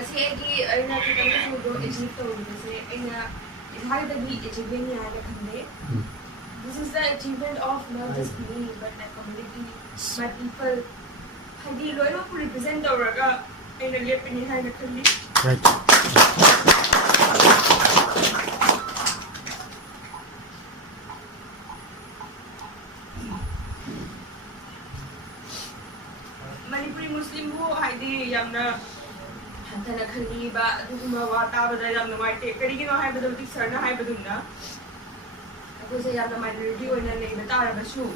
ngasi egi aina kitang sudo achieve tawbase aina idhagdagi achievement ni aina khande. This is the achievement of not just me but the community, my people. Hadi loino ko represent tawraga aina lepini haina khandi. Right. Manipuri Muslim who hadi yamna hantana khali ba aduguma wa tabada yamna maite karigino haibadu dik sarna haibadunna akose yamna minority oina leiba tarabasu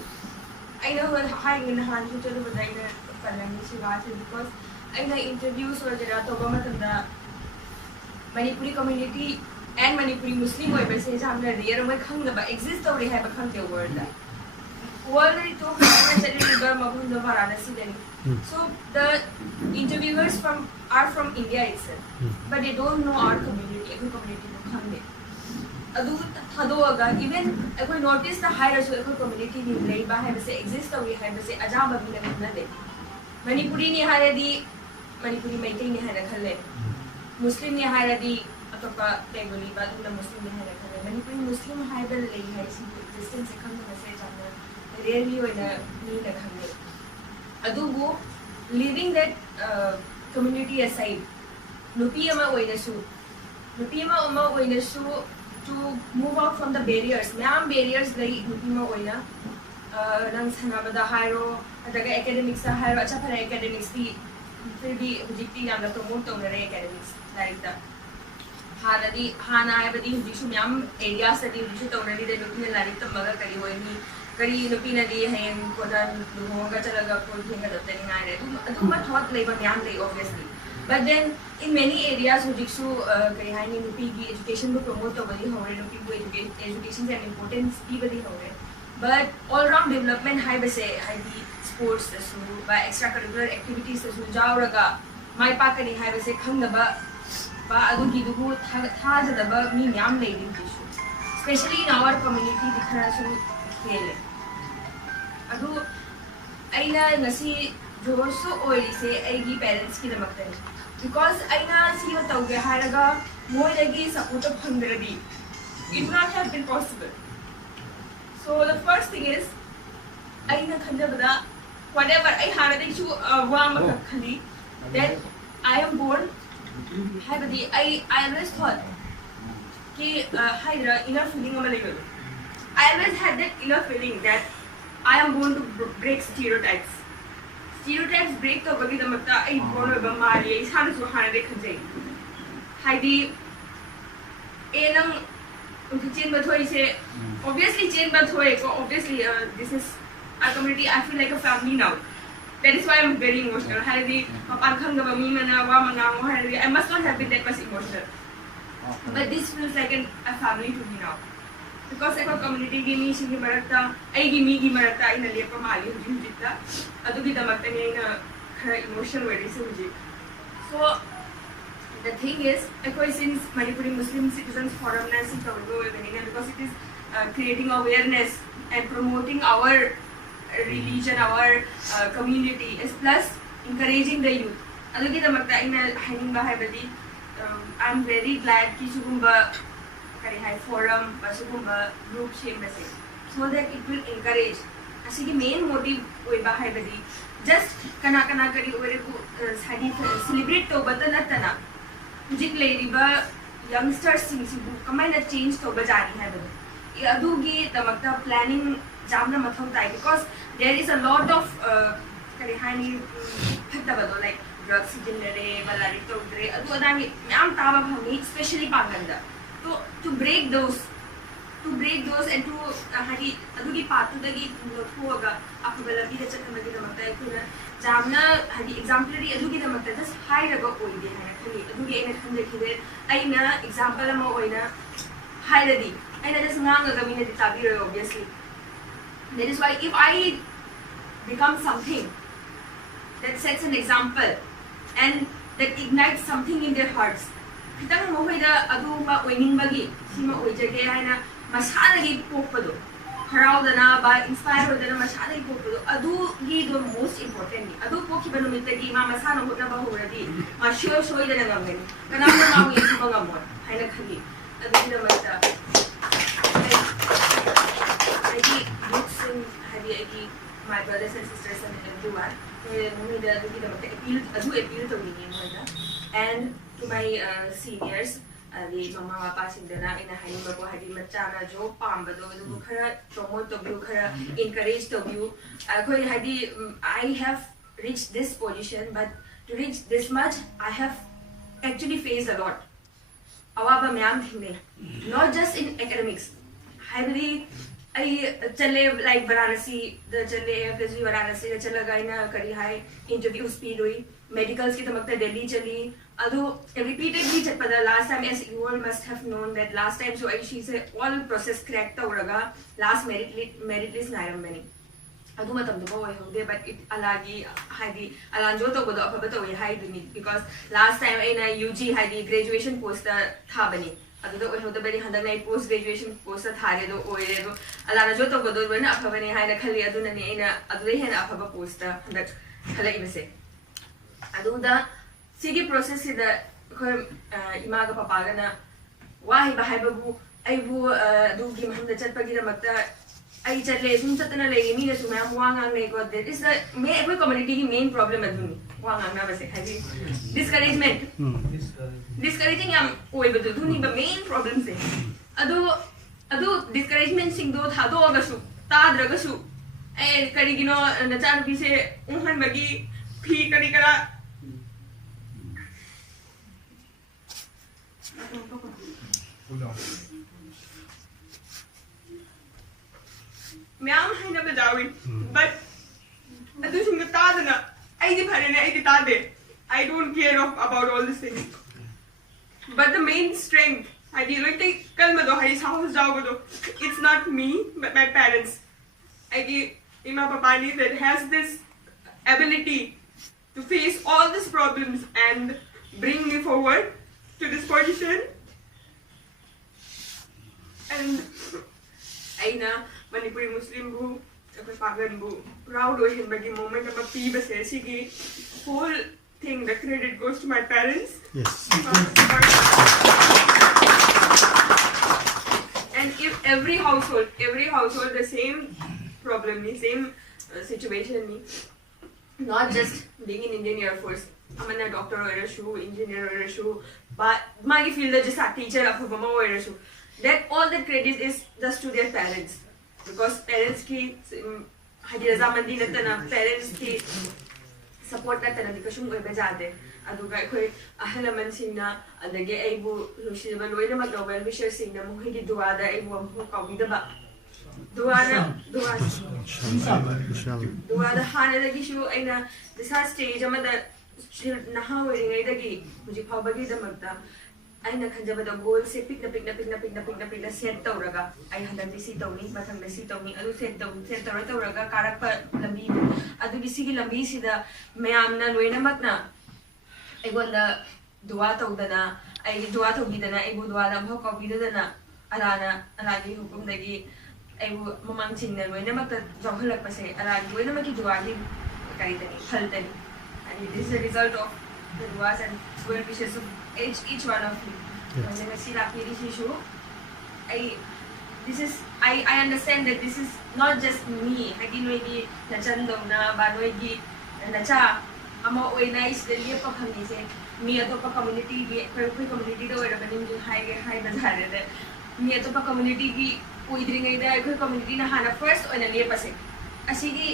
aina hon haingin han chu chelu badaina palani siwase because aina interviews wagera toba matanda Manipuri community and Manipuri Muslim oiba se jamna rare mai khangna ba exist tori haiba khangde word world to khangna mabunda Varanasi deni. So the interviewers are from India itself, but they don't know our community. Every community no khande. Adu thado aga even I could notice the higher social community ni leiba hai base exist tori hai base ajaba bi na de. Manipuri ni haradi Manipuri maitai ni hara khale. Muslim ni haradi atopa Bengali ba dum Muslim ni hara khale. Manipuri Muslim hai bel lei hai si distance se khande base jamna rarely oina ni na khande. Adubu leaving that community aside, Nupiyama oinasu to move out from the barriers. Ma'am barriers like Nupima oina, nang sanabada hiro, adaga academics sa hiro, acha para academics di, फिर भी हुजिक्ति नाम promote होने रहे academics like that. हाना है बदी हुजिक्सु ma'am areas से दी हुजिक्सु तो उन्हें दे नुपी ने लारी तो मगर करी हुई नहीं करी नुपी ने दी है कोना लोगों का चलागा कोई ठेंगा दत्ते नहीं आ रहे तो मैं थॉट लेबर मैम ले obviously but then in many areas हुजिक्सु करी है नहीं नुपी की education को promote तो बदी हो रहे नुपी को education से importance की बदी हो रहे but all round development है बसे है दी sports तसु बा extracurricular activities तसु जाओ रगा माय पाक करी है बसे खंगबा ba adugi dugu tha jadaba mi myam leiding tissue especially in our community dikhana su khele adu aina ngasi josu oili se aigi parents ki damakta because aina si batauge haraga moi lagi support phangdradi it would not have been possible so the first thing is aina khandabada whatever I harade chu wa ma khali that I am born I always thought that inner feeling I always had that inner feeling that I am going to break stereotypes. Stereotypes break to bagi the makta I born with Mali is how to hana de khajai. Heidi enang chain bathoi se obviously chain bathoi obviously this is our community I feel like a family now. That is why I'm very emotional. Haridi, papankhang gaba mi mana wa mangang haridi. I must not have been that much emotional. But this feels like a family to me now. Because I community gi mi singi marata, ai gi mi gi marata ina lepa mali hujin jitta. Adu gi damakta ni ina khara emotional very se huji. So the thing is, since Manipuri Muslim Citizens Forum na si tawdo because it is creating awareness and promoting our religion, our community, is plus encouraging the youth. Adugi the makta ina haning ba hai badi. I'm very glad ki sugumba kari hai forum ba sugumba group shape base so that it will encourage. Asigi main motive oi ba hai badi just kana kari ore ko sadi celebrate to batana tana. Hujik lady ba youngsters sing si kamai na change to ba jani hai badi. Adugi the makta planning jamna mathau tai because there is a lot of kari hani phatabado like drugs dinare balari todre adu adani am taba bhami especially panganda to break those and to hari adugi patu dagi thoga akubala bi da chakna gi damata ikuna jamna hari exemplary adugi damata just high raga oide hai khali adugi ena khande khide aina example ma oina high radi aina just ngang ga mina ditabi obviously. That is why if I become something that sets an example and that ignites something in their hearts, kitang mo hoida adu ma oining bagi sima oijage haina masana gi pokpado हराउदना बा inspire होदना मसादे पोपदो अदुगी दो most important नि अदु पोखिबा नुमितगी मा मसानो होटना होरदी मा show सोइदना गमगनि कनामना मा यि बगमो हाइना खलि अदुगी नमस्ता आइगी बुक्स इन हदि आइगी my brothers and sisters and everyone the appeal to me and to my seniors the mama papa sindana ina haima ko hadi machana jo pambado du khara promote to you khara encourage to you khoi hadi I have reached this position but to reach this much I have actually faced a lot awaba myam thine not just in academics hybrid I चले like Varanasi द चले FSG Varanasi द चला गाइना करी high interview speed हुई medicals की तमकता दिल्ली चली अदो रिपीटेडली चपदा last time as you all must have known that last time so she said all process cracked तवरगा last merit list नायरम बनी अदो मतम दो होय होदे but it alagi हाइदी अलांजो तो बदो अफबा तो होय हाइदी because last time aina UG हाइदी graduation post था बनी अदो होदे बनी हंदक नाइ पोस्ट ग्रेजुएशन पोस्ट थारे दो ओइरे दो अलाना जो तो बदो बने अफबने हाइना खली अदुनने एना अदुदे हेना अफबा पोस्ट हंदक खलाई बसे अदुदा सिगी प्रोसेस सिदा खय इमागा पापागना वाहि बाहाइबबु आइबु दुगी महमदा चटपगी रमक्ता आई चले सुन चतना ले मीना सुमा वांगांग ले को that is the May every community की मेन प्रॉब्लम अदुनी वांगांग ना बसे हाइदी discouragement discouraging am oibadu duni ba main problem se adu discouragement sing do thado agasu tadragasu karigino nachan bi se unhan bagi phi kari kara myam haina bajawi but adu sing tadana ai di bharene ai di tade I don't care about all these things. But the main strength, it's not me, but my parents. Ima Papani that has this ability to face all these problems and bring me forward to this position. And Aina, Manipuri Muslim bu, Pagan bu, proud of him, but the moment of a P. whole thing, the credit goes to my parents. Yes. And if every household, the same problem, the same situation, not just being in Indian Air Force, I'm a doctor or a shoe, engineer or a shoe, but my field just a teacher of a mama or a shoe. That all that credit is just to their parents, because parents ki parents ki support na tana dikasung oy bajade aduga khoi ahalaman singna adage aibu lushida loina mag Nobel wisher singna muhidi duada aibu amhu kawida ba duada hana dagi shu aina disa stage amada naha oiringai dagi muji phawbagi damakta aina khanjabada goal se pikna set tawraga ai handang si tawni mathang si tawni adu set tawraga karakpa lambi adu sigi lambi sida mayamna loinamakna aigonda dua tawdana ai dua thogidana aibu dua lam ho kawidana alagi hukum dagi aibu mamang chingna loinamakta jawhalak pase alagi loinamaki dua gi kaitani khaltani and this is the result of the duas and well wishes of each one of you. I understand that this is not just me. Hagi noigi nachando na ba noigi nacha ama oina is the liya pa khamni se mi ato pa community gi koi community do era banim ju hai bazare de mi ato pa community gi oidringai da koi community na hana first oina liya pa se asigi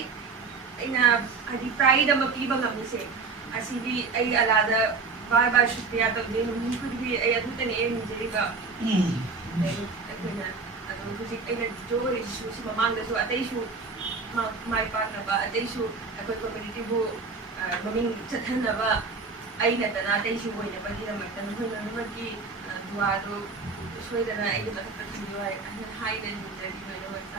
ina adi pride ama pi ba ngamni se asigi ai alada बार शुक्रिया तो दे हम खुद भी अयदु तने ए मुजेगा अखना अदु खुद एने जो इशू सि ममांग दसु अतैसु माय पार्टनर अतैसु अखोय कम्युनिटी बु ममिंग चथनबा अइना तना अतैसु होइना बगी रमतन होइना नमकी दुआ दो सोइदना अइना मथक दुआ हाइदन मुजेगी होइना वता